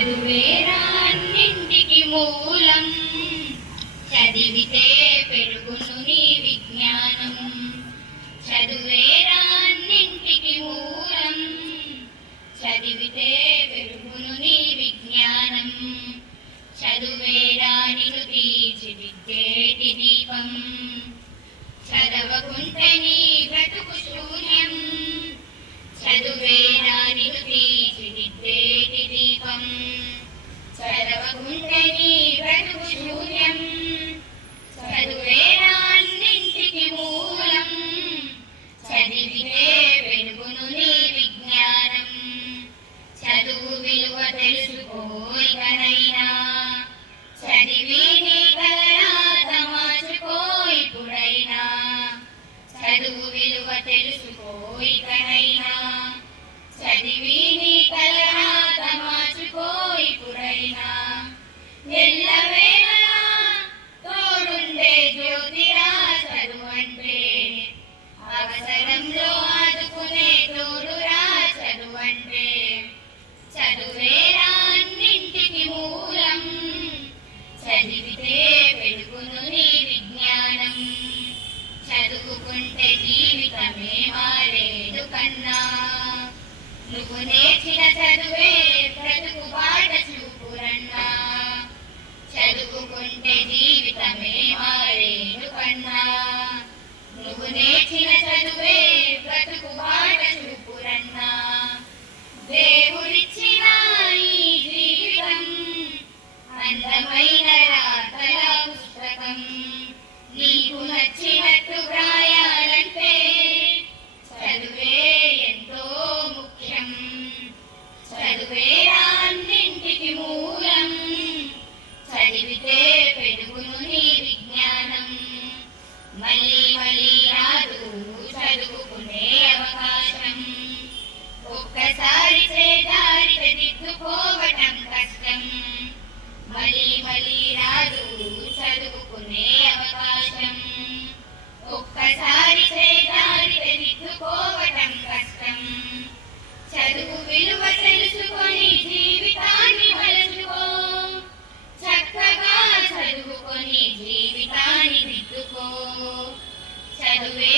చదువేరా అన్నింటికి మూలం, చదివితే పెరుగును నీ విజ్ఞానం. చదువేరా అన్నింటికి మూలం, చదివితే పెరుగును నీ విజ్ఞానం. చదువేరా నిన్ను తీర్చిదిద్దేటి దీపం, చదవకుంటే నీ బ్రతుకు శూన్యం. చదువేరా నిన్ను తీర్చిదిద్దేటి దీపం, చదవకుంటే నీ బ్రతుకు శూన్యం. చదువేరా అన్నింటికి మూలం, చదివితే వెలుగును నీ విజ్ఞానం. చదువు విలువ తెలుసుకో ఇకనైనా, చదివి నీ కలరాత మార్చుకో ఇప్పుడైనా. చదువు విలువ తెలుసుకో ఇకనైనా, చదివి నీ కలరాత మార్చుకో ఇప్పుడైనా. ఎల్లవేళలా తోడుండే జ్యోతిరా చదువంటే, అవసరంలో ఆదుకునే తోడురా చదువంటే. చదువేరా అన్నింటికి మూలం, చదివితే వెలుగును నీ విజ్ఞానం. చదువుకుంటే జీవితమే మారేదు కన్నా, నువ్వు నేర్చిన చదువే బ్రతుకు బాట చూపురన్నా. చదువుకుంటే జీవితమే మారేదు కన్నా, నువ్వు నేర్చిన చదువే బ్రతుకు బాట చూపురన్నా. దేవుడిచ్చిన ఈ జీవితం అందమైన రాతల పుస్తకం, నీకు నచ్చినట్టు వ్రాయాలంటే చదువే ఎంతో ముఖ్యం. చదువేరా అన్నింటికి మూలం, చదివితే పెరుగును నీ విజ్ఞానం. మళ్ళీ మళ్ళీ రాదు చదువుకునే అవకాశం, ఒక్కసారి చేజారితే దిద్దుకోవటం కష్టం. మళ్ళీ మళ్ళీ రాదు చదువుకునే అవకాశం, ఒక్కసారి చేజారితే దిద్దుకోవటం కష్టం. చదువు విలువ తెలుసుకొని జీవితాన్ని మలుచుకో, చక్కగా చదువుకొని జీవితాన్ని దిద్దుకో. చదువే